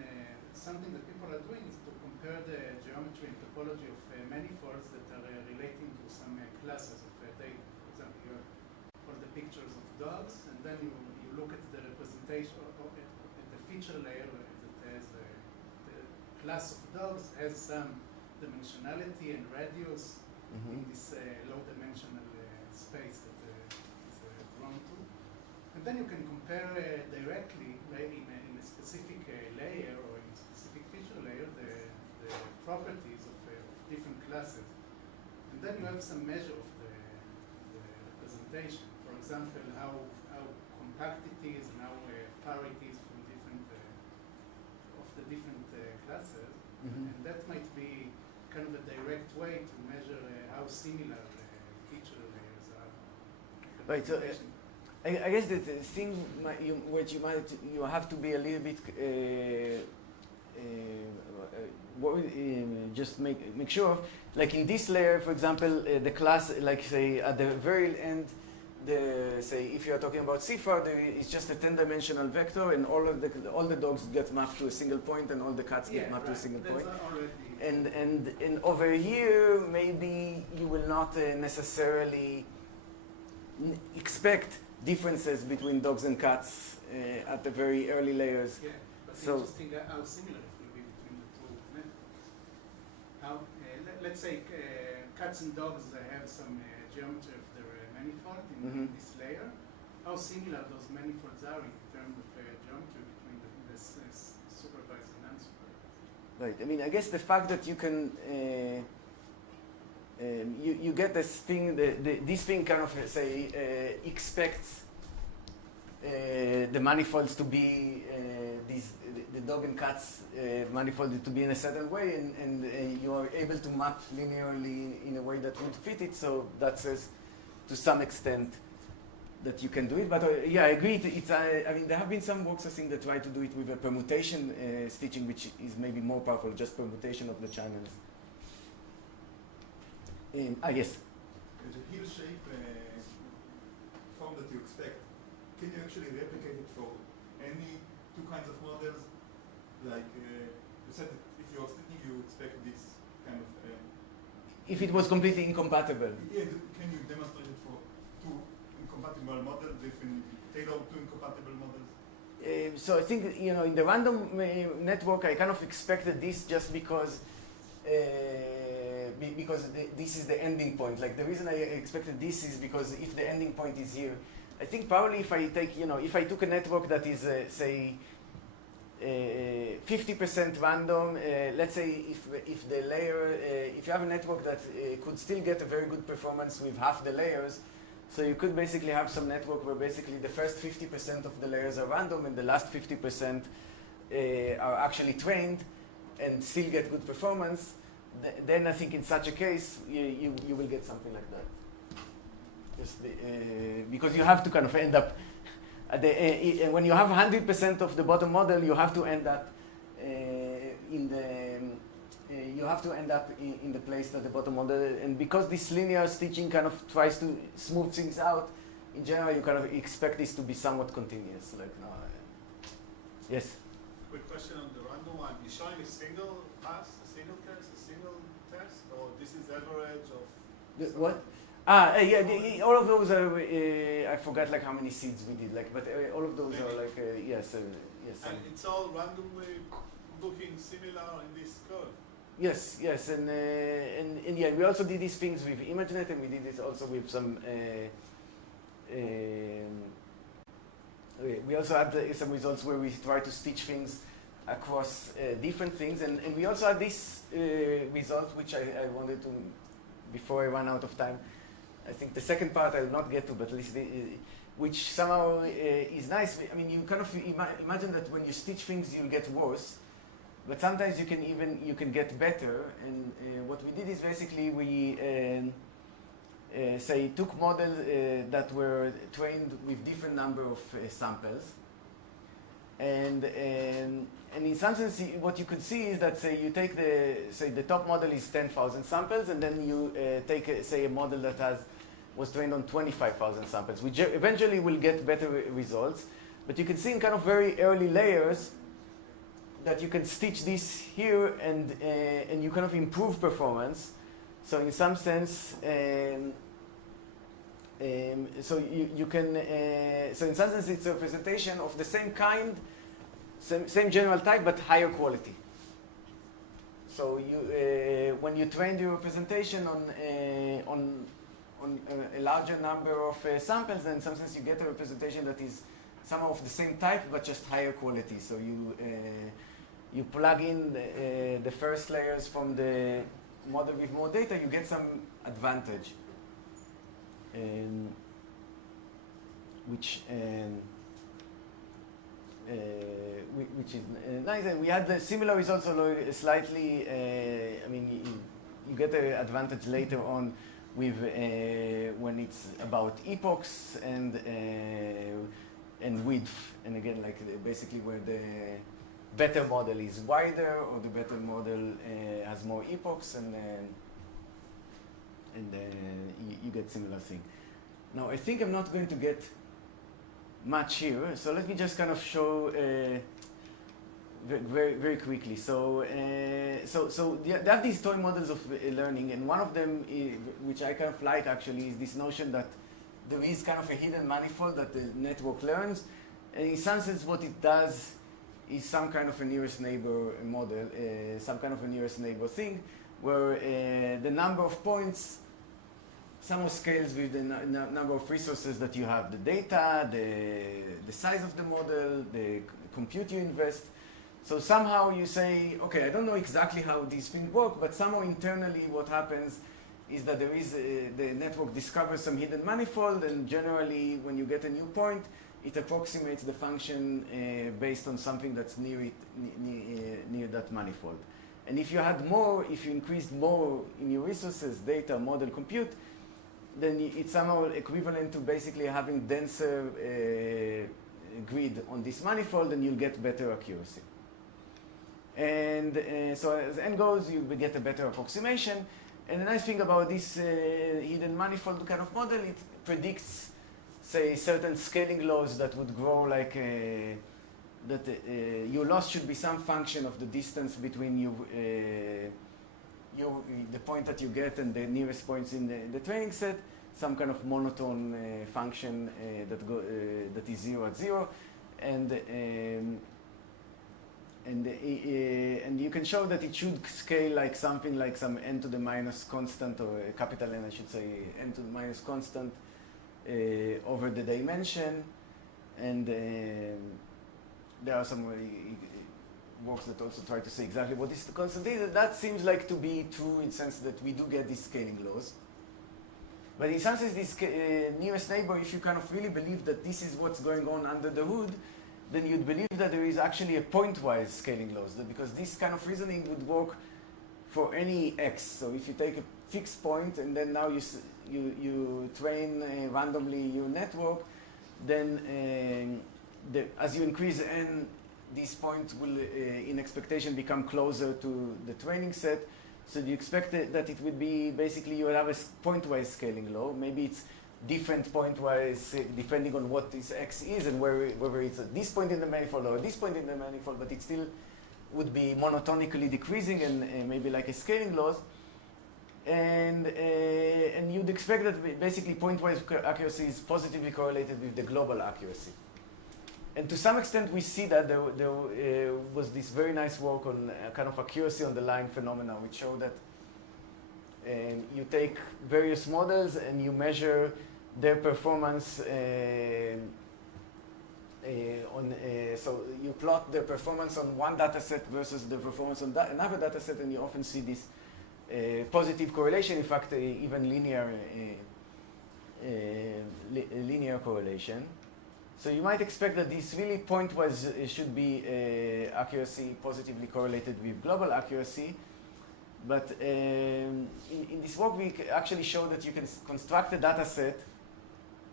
something that people are doing is to compare the geometry and topology of manifolds that are relating to some classes of data. For example, you have all the pictures of dogs, and then you look at the representation at the feature layer that has the class of dogs has some dimensionality and radius in this low-dimensional space that is drawn to. And then you can compare directly, maybe in a specific layer or in a specific feature layer, the properties of different classes. And then you have some measure of the representation. For example, how compact it is and how far it is from different of the different classes. And that might be kind of a direct way to measure how similar feature layers are. Right. So, I guess the thing which you have to be a little bit just make sure of, like in this layer, for example, the class, like say at the very end, say if you are talking about CIFAR, it's just a 10-dimensional vector, and all the dogs get mapped to a single point, and all the cats get mapped to a single point. And over here, maybe you will not necessarily expect differences between dogs and cats at the very early layers. Yeah, but so interesting how similar it will be between the two networks. How, let's say cats and dogs have some geometry of their manifold in this layer. How similar those manifolds are in terms of geometry between the supervised and unsupervised? Right. I mean, I guess the fact that you can you get this thing, this thing kind of say expects the manifolds to be the dog and cats manifold to be in a certain way, and you are able to map linearly in a way that would fit it. So that says, to some extent, that you can do it. But yeah, I agree. I mean, there have been some works I think that try to do it with a permutation stitching, which is maybe more powerful, just permutation of the channels. Yes. The hill shape form that you expect, can you actually replicate it for any two kinds of models? Like you said, that if you're stitching, you expect this kind of. If it was completely incompatible. Yeah, can you demonstrate it for two incompatible models? If you tailor two incompatible models? So I think in the random network, I kind of expected this just because this is the ending point. Like the reason I expected this is because if the ending point is here, I think probably if I take, if I took a network that is, say, 50% random, let's say if the layer, if you have a network that could still get a very good performance with half the layers, so you could basically have some network where basically the first 50% of the layers are random and the last 50% are actually trained and still get good performance. Then I think in such a case, you will get something like that. Just because you have to kind of end up, at the, when you have 100% of the bottom model, you have to end up in the place that the bottom model, and because this linear stitching kind of tries to smooth things out, in general you kind of expect this to be somewhat continuous. Like yes? Quick question on the random one. You're showing a single pass, a single test, or this is average of... What? Yeah, all of those are, I forgot like how many seeds we did, like, but all of those are like, yes. And it's all randomly looking similar in this code? Yes, and yeah, we also did these things with ImageNet, and we did this also with some, we also had some results where we try to stitch things across different things, and we also had this result, which I wanted to, before I run out of time, I think the second part I will not get to, but at least which somehow is nice. I mean, you kind of imagine that when you stitch things, you'll get worse, but sometimes you can get better. And what we did is basically we say, took models that were trained with different number of samples. And in some sense, what you could see is that, say, you take the top model is 10,000 samples, and then you take, say, a model that was trained on 25,000 samples, which eventually will get better results. But you can see in kind of very early layers that you can stitch this here, and you kind of improve performance. So in some sense, so you can, so in some sense, it's a representation of the same kind, same general type, but higher quality. So you, when you train the representation on a larger number of samples, then in some sense you get a representation that is somehow of the same type, but just higher quality. So you plug in the first layers from the model with more data, you get some advantage, which is nice. And we had the similar results, although slightly, I mean, you get an advantage later on with when it's about epochs and width, and again, like basically where the better model is wider or the better model has more epochs, and you get similar thing. Now, I think I'm not going to get much here, so let me just kind of show very quickly. So they have these toy models of learning, and one of them, which I kind of like actually, is this notion that there is kind of a hidden manifold that the network learns, and in some sense what it does is some kind of a nearest neighbor model, some kind of a nearest neighbor thing, where the number of points somehow scales with the number of resources that you have, the data, the size of the model, the compute you invest. So somehow you say, okay, I don't know exactly how these things work, but somehow internally what happens is that there is the network discovers some hidden manifold, and generally when you get a new point, it approximates the function based on something that's near that manifold. And if you had more, if you increased more in your resources, data, model, compute, then it's somehow equivalent to basically having denser grid on this manifold, and you'll get better accuracy. And so as n goes, you will get a better approximation. And the nice thing about this hidden manifold kind of model, it predicts, say, certain scaling laws that would grow like that your loss should be some function of the distance between the point that you get and the nearest points in the training set, some kind of monotone function that is 0 at 0, and you can show that it should scale like something like some n to the minus constant, or a capital N, I should say, n to the minus constant over the dimension, and there are some works that also try to say exactly what is the constant is. That seems like to be true in the sense that we do get these scaling laws. But in some sense, this nearest neighbor, if you kind of really believe that this is what's going on under the hood, then you'd believe that there is actually a pointwise scaling laws, because this kind of reasoning would work for any x. So if you take a fixed point and then now you train randomly your network, then as you increase n, this point will, in expectation, become closer to the training set. So you expect that it would be basically you will have a pointwise scaling law. Maybe it's different pointwise depending on what this x is and whether it's at this point in the manifold or this point in the manifold, but it still would be monotonically decreasing and maybe like a scaling laws. And you'd expect that basically pointwise accuracy is positively correlated with the global accuracy. And to some extent, we see that there was this very nice work on kind of accuracy on the line phenomena, which showed that you take various models and you measure their performance so you plot the performance on one data set versus the performance on another data set, and you often see this positive correlation, in fact, even linear correlation. So you might expect that this really pointwise should be positively correlated with global accuracy. But in this work, we actually show that you can construct a data set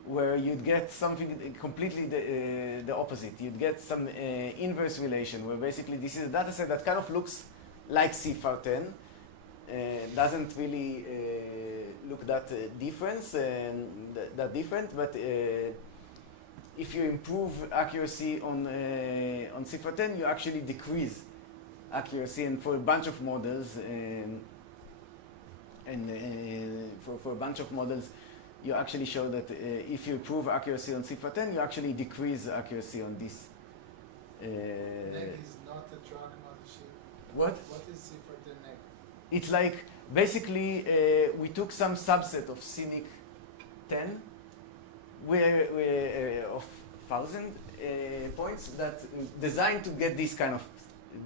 where you'd get something completely the opposite. You'd get some inverse relation, where basically this is a data set that kind of looks like CFAR10, doesn't really look that different, but if you improve accuracy on CFAR10, you actually decrease accuracy, and for a bunch of models, for a bunch of models, you actually show that if you improve accuracy on CFAR10, you actually decrease accuracy on this. Neg is not a truck, not a ship. What? What is CFAR10 neg? It's like, basically, we took some subset of scenic 10, of 1,000 points that designed to get this kind of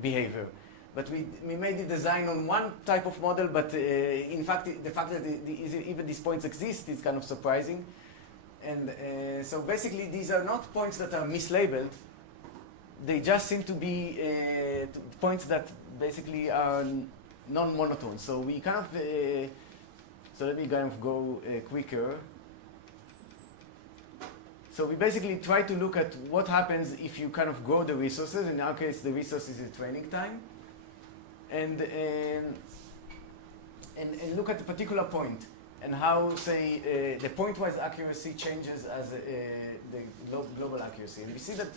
behavior. But we made the design on one type of model, but in fact, the fact that even these points exist is kind of surprising. And so basically, these are not points that are mislabeled. They just seem to be points that basically are non-monotone. So we kind of, so let me kind of go quicker. So we basically try to look at what happens if you kind of grow the resources. In our case, the resource is the training time. And look at a particular point and how, say, the point-wise accuracy changes as the global accuracy. And we see that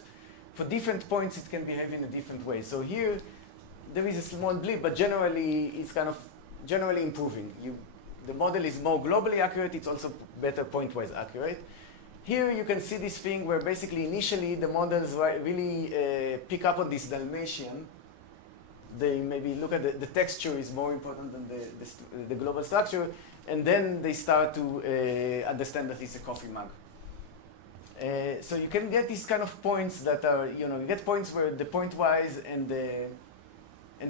for different points, it can behave in a different way. So here, there is a small blip, but generally, it's kind of generally improving. The model is more globally accurate. It's also better point-wise accurate. Here, you can see this thing where basically, initially, the models really pick up on this Dalmatian. They maybe look at the texture is more important than the global structure, and then they start to understand that it's a coffee mug. So you can get these kind of points that are, you get points where the point-wise and the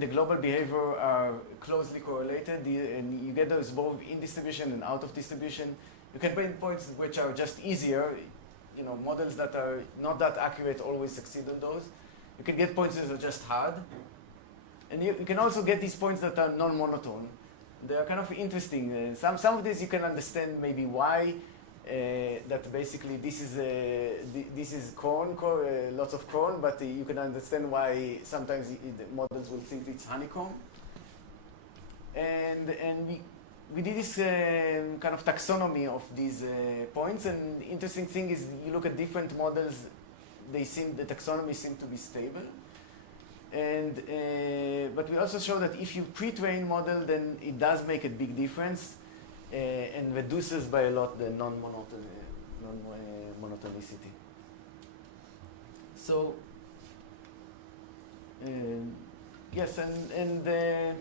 global behavior are closely correlated, and you get those both in distribution and out of distribution. You can find points which are just easier, models that are not that accurate always succeed on those. You can get points that are just hard. And you can also get these points that are non-monotone. They are kind of interesting. Some of these you can understand maybe why, that basically this is corn, lots of corn, but you can understand why sometimes the models will think it's honeycomb. And we did this kind of taxonomy of these points, and the interesting thing is you look at different models, the taxonomy seems to be stable. And, but we also show that if you pre-train model, then it does make a big difference and reduces by a lot the non-monotonicity. So, yes, and yeah,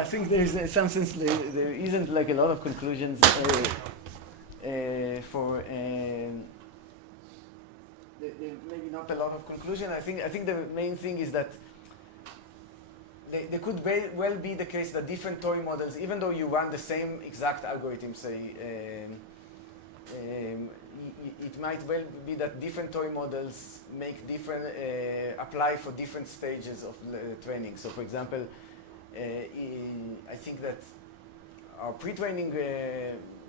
I think there's some sense there isn't like a lot of conclusions for. Maybe not a lot of conclusion. I think the main thing is that there could well be the case that different toy models, even though you run the same exact algorithm, say, it might well be that different toy models make different, apply for different stages of training. So for example, I think that our pre-training,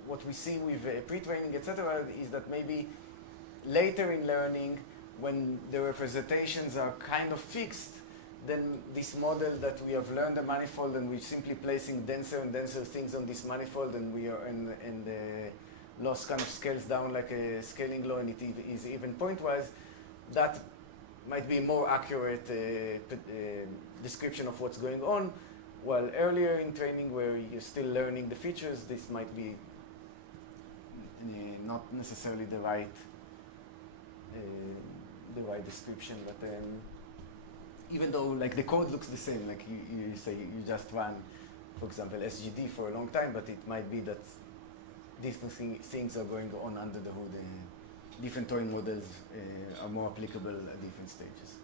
what we see with pre-training, etc., is that maybe later in learning, when the representations are kind of fixed, then this model that we have learned a manifold and we're simply placing denser and denser things on this manifold, and we are and the loss kind of scales down like a scaling law, and it is even pointwise, that might be more accurate description of what's going on, while earlier in training where you're still learning the features, this might be not necessarily the right description, but even though like the code looks the same, like you say you just run, for example, SGD for a long time, but it might be that different things are going on under the hood. Different toy models are more applicable at different stages.